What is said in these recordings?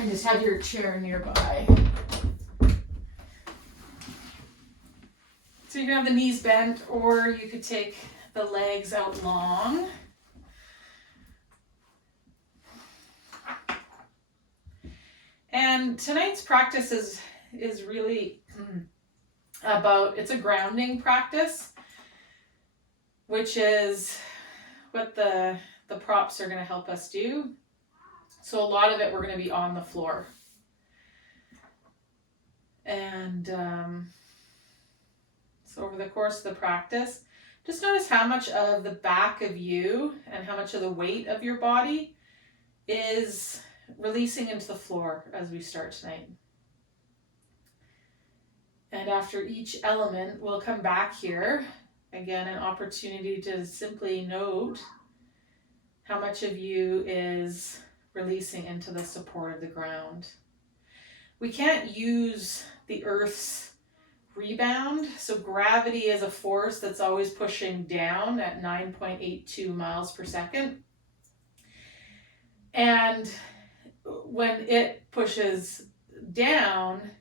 And just have your chair nearby. So you can have the knees bent, or you could take the legs out long. And tonight's practice is really about, it's a grounding practice, which is what the props are going to help us do. So a lot of it we're going to be on the floor. And so over the course of the practice, just notice how much of the back of you and how much of the weight of your body is releasing into the floor as we start tonight. And after each element, we'll come back here. Again, an opportunity to simply note how much of you is releasing into the support of the ground. We can't use the Earth's rebound. So gravity is a force that's always pushing down at 9.82 miles per second. And when it pushes down,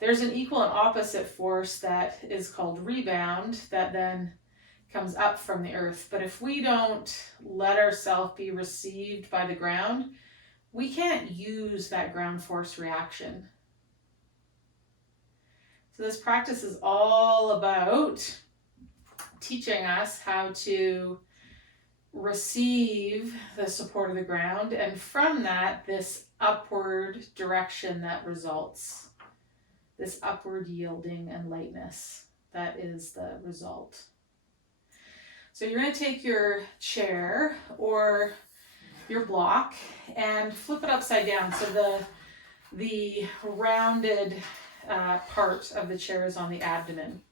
there's an equal and opposite force that is called rebound that then comes up from the earth. But if we don't let ourselves be received by the ground, we can't use that ground force reaction. So this practice is all about teaching us how to receive the support of the ground, and from that, this upward direction that results. This upward yielding and lightness, that is the result. So you're going to take your chair or your block and flip it upside down. So the rounded part of the chair is on the abdomen.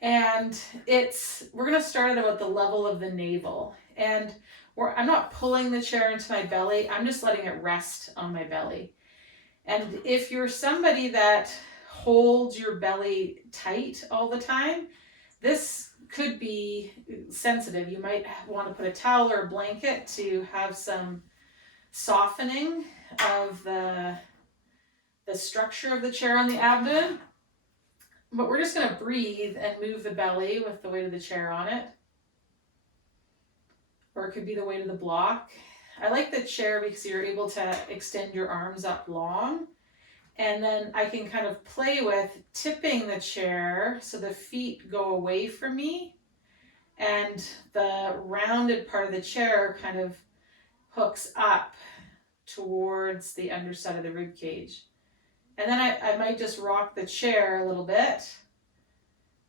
And we're going to start at about the level of the navel. And I'm not pulling the chair into my belly, I'm just letting it rest on my belly. And if you're somebody that holds your belly tight all the time, this could be sensitive. You might want to put a towel or a blanket to have some softening of the structure of the chair on the abdomen. But we're just going to breathe and move the belly with the weight of the chair on it. Or it could be the weight of the block. I like the chair because you're able to extend your arms up long. And then I can kind of play with tipping the chair so the feet go away from me and the rounded part of the chair kind of hooks up towards the underside of the rib cage. And then I might just rock the chair a little bit,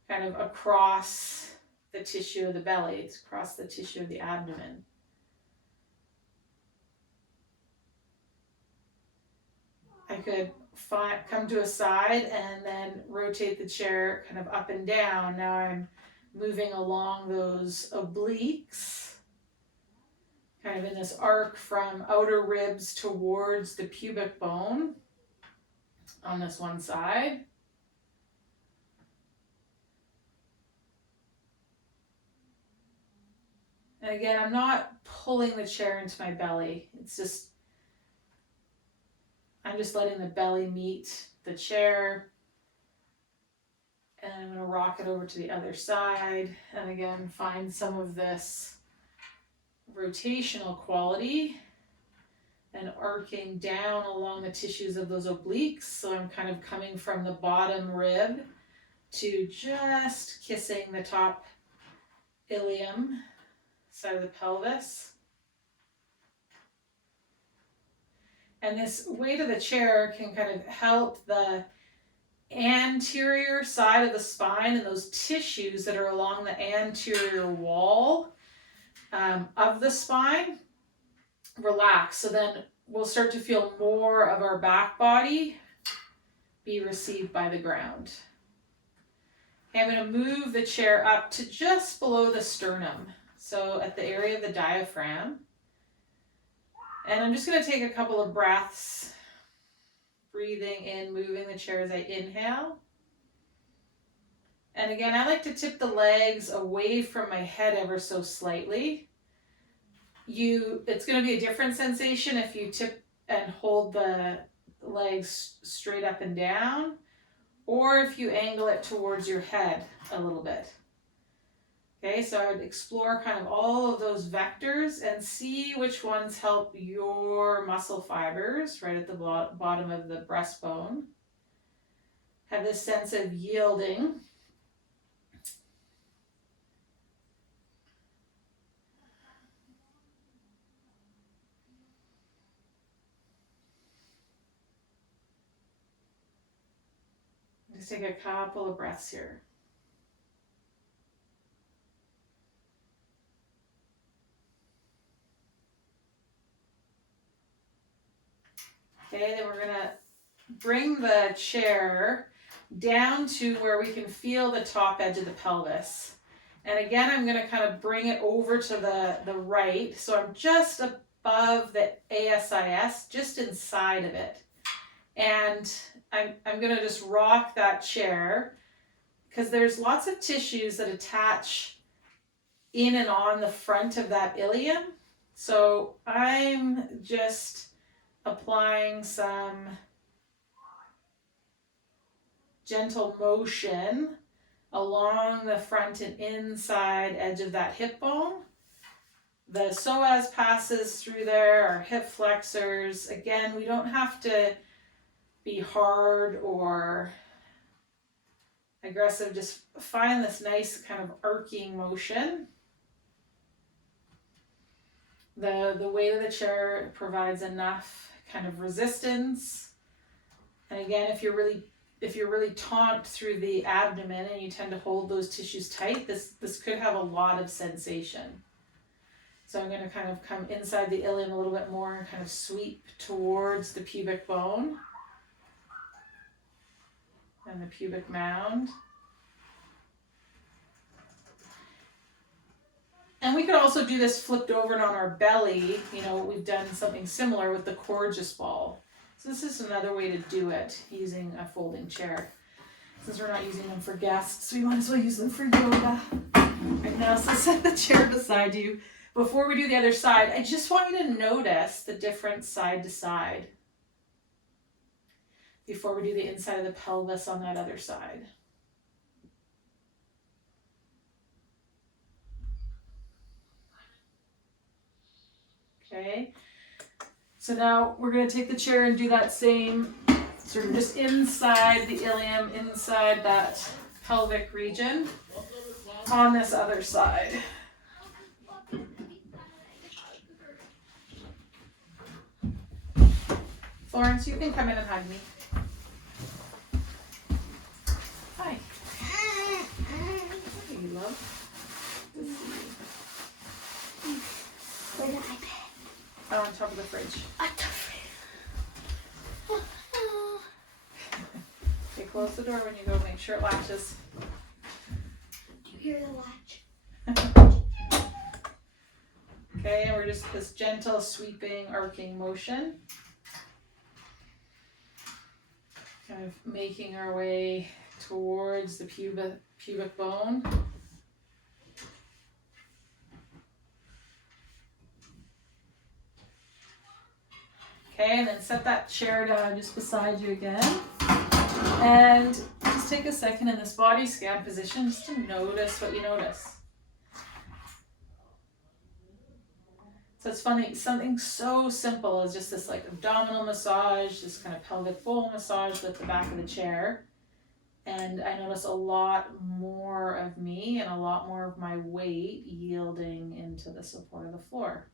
kind of across the tissue of the belly, across the tissue of the abdomen. I could come to a side and then rotate the chair kind of up and down. Now I'm moving along those obliques, kind of in this arc from outer ribs towards the pubic bone on this one side. And again, I'm not pulling the chair into my belly. I'm just letting the belly meet the chair. And I'm going to rock it over to the other side. And again, find some of this rotational quality and arcing down along the tissues of those obliques. So I'm kind of coming from the bottom rib to just kissing the top ilium side of the pelvis. And this weight of the chair can kind of help the anterior side of the spine and those tissues that are along the anterior wall of the spine relax. So then we'll start to feel more of our back body be received by the ground. Okay, I'm going to move the chair up to just below the sternum. So at the area of the diaphragm. And I'm just going to take a couple of breaths, breathing in, moving the chair as I inhale. And again, I like to tip the legs away from my head ever so slightly. It's going to be a different sensation if you tip and hold the legs straight up and down, or if you angle it towards your head a little bit. Okay, so I would explore kind of all of those vectors and see which ones help your muscle fibers right at the bottom of the breastbone. Have this sense of yielding. Just take a couple of breaths here. Okay, then we're gonna bring the chair down to where we can feel the top edge of the pelvis. And again, I'm gonna kind of bring it over to the right. So I'm just above the ASIS, just inside of it. And I'm gonna just rock that chair because there's lots of tissues that attach in and on the front of that ilium. So I'm just applying some gentle motion along the front and inside edge of that hip bone. The psoas passes through there, our hip flexors. Again, we don't have to be hard or aggressive. Just find this nice kind of arcing motion. The weight of the chair provides enough kind of resistance. And again, if you're really taut through the abdomen and you tend to hold those tissues tight, this could have a lot of sensation. So I'm going to kind of come inside the ilium a little bit more and kind of sweep towards the pubic bone and the pubic mound. And we could also do this flipped over and on our belly. You know, we've done something similar with the Courgeous ball. So this is another way to do it using a folding chair. Since we're not using them for guests, we might as well use them for yoga. Right now, so set the chair beside you. Before we do the other side, I just want you to notice the difference side to side before we do the inside of the pelvis on that other side. Okay, so now we're going to take the chair and do that same sort of just inside the ilium, inside that pelvic region on this other side. Florence, you can come in and hug me. Hi. Hey, you love. Where's the iPad? Oh, on top of the fridge. On the fridge. Okay, close the door when you go. Make sure it latches. Do you hear the latch? Okay, and we're just this gentle sweeping, arcing motion. Kind of making our way towards the pubic bone. Okay, and then set that chair down just beside you again. And just take a second in this body scan position just to notice what you notice. So it's funny, something so simple as just this like abdominal massage, this kind of pelvic bowl massage with the back of the chair. And I notice a lot more of me and a lot more of my weight yielding into the support of the floor.